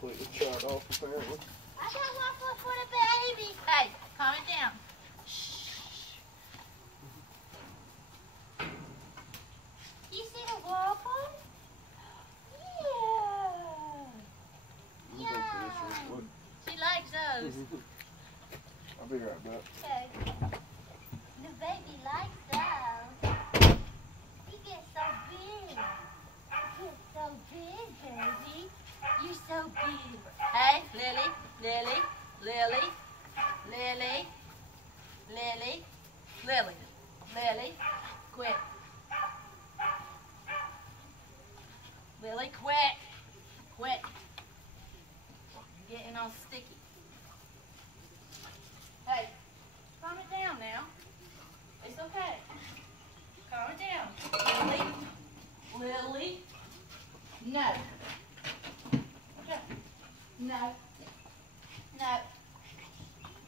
completely shot off apparently. I got one foot for the baby. Hey, calm it down. Shh. You see the waffle? Yeah. Yeah. She likes those. I'll be right back. Okay. The baby likes those. He gets so big. He gets so big, baby. You're so big. Hey, Lily, Lily, Lily, Lily, Lily, Lily, Lily, quit. Lily, quit. Quit. You're getting all sticky. Hey, calm it down now. It's okay. Calm it down. Lily, Lily, no. Okay. No. No.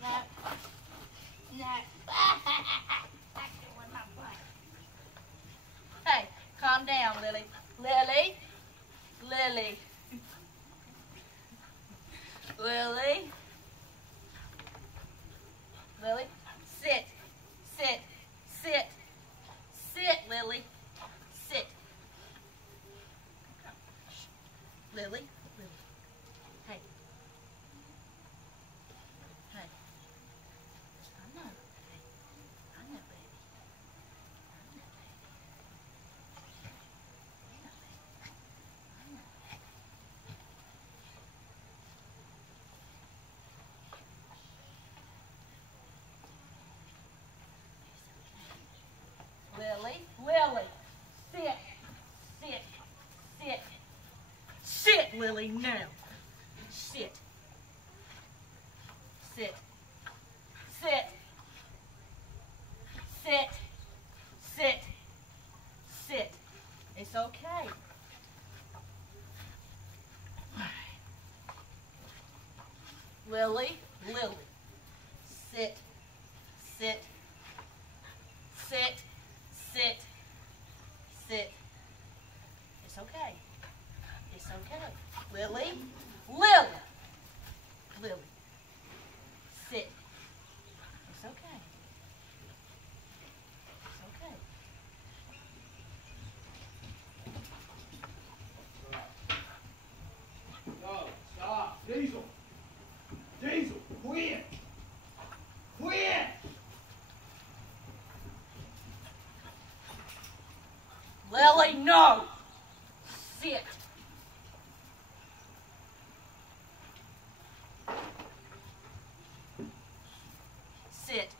No. No. Hey, calm down, Lily. Lily. Lily. Lily. Lily. Sit. Sit. Sit. Sit, Lily. Sit. Lily. Lily. Hey. Hey. I know. Hey. I know, baby. I know, baby. I know, baby. I know. Lily, Lily, sit, sit, sit, sit, Lily, now. Sit, sit, sit, sit, sit, sit. It's okay. Lily, Lily, sit, sit, sit, sit, sit. It's okay. It's okay. Lily, Lily, Lily, sit. It's okay. It's okay. No, stop. Diesel. Diesel, quit. Quit. Lily, no. Sit. Sit.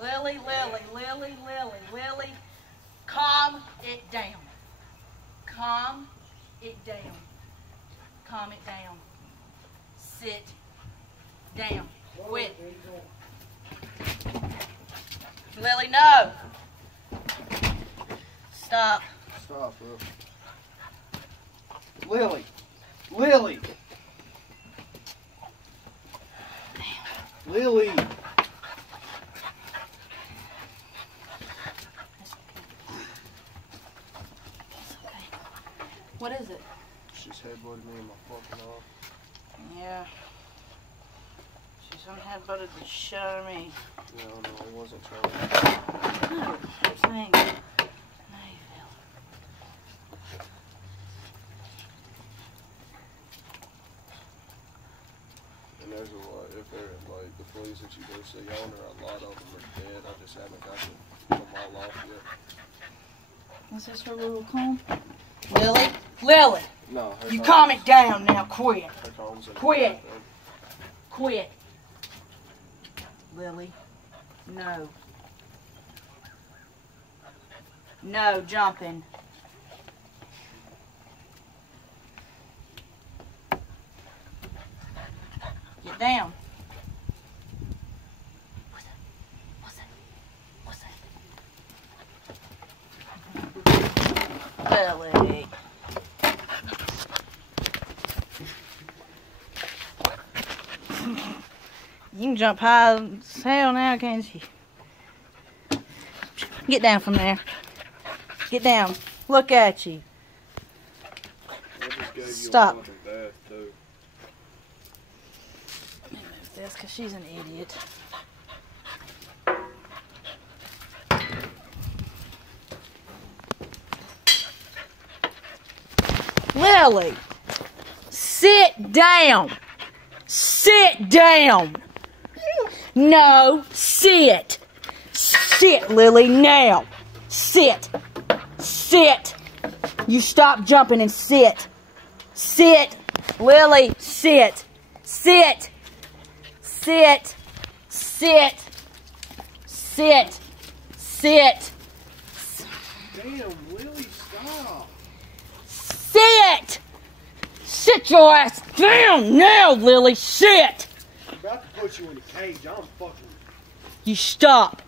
Lily, Lily, Lily, Lily, Lily, calm it down. Calm it down. Calm it down. Sit down. Quit. Lily, no. Stop. Stop, bro. Lily. Lily. Lily. What is it? She's headbutted me in my fucking off. Yeah. She's unheadbutted the shit out of me. No, it wasn't trying. No, I'm saying. Now you feel. And there's a lot, if they're like the fleas that you go see on her, a lot of them are dead. I just haven't got to get them all off yet. Is this her little comb? Lily? Lily! No, her You combs- calm it down now, quit. Her combs in the Quit. bathroom. Quit. Lily, no. No jumping. Get down. What's that? What's that? Lily. You can jump high as hell now, can't you? Get down from there. Get down. Look at you. I just gave you Stop. a fucking bath, too. Let me move this because she's an idiot. Lily, sit down. Sit down. No, sit. Sit, Lily, now. Sit. Sit. You stop jumping and sit. Sit. Lily, sit. Sit. Sit. Sit. Sit. Sit. Damn, Lily, stop. Sit. Sit your ass down now, Lily. Sit. I'm about to put you in a cage. I'm fucking... You stop.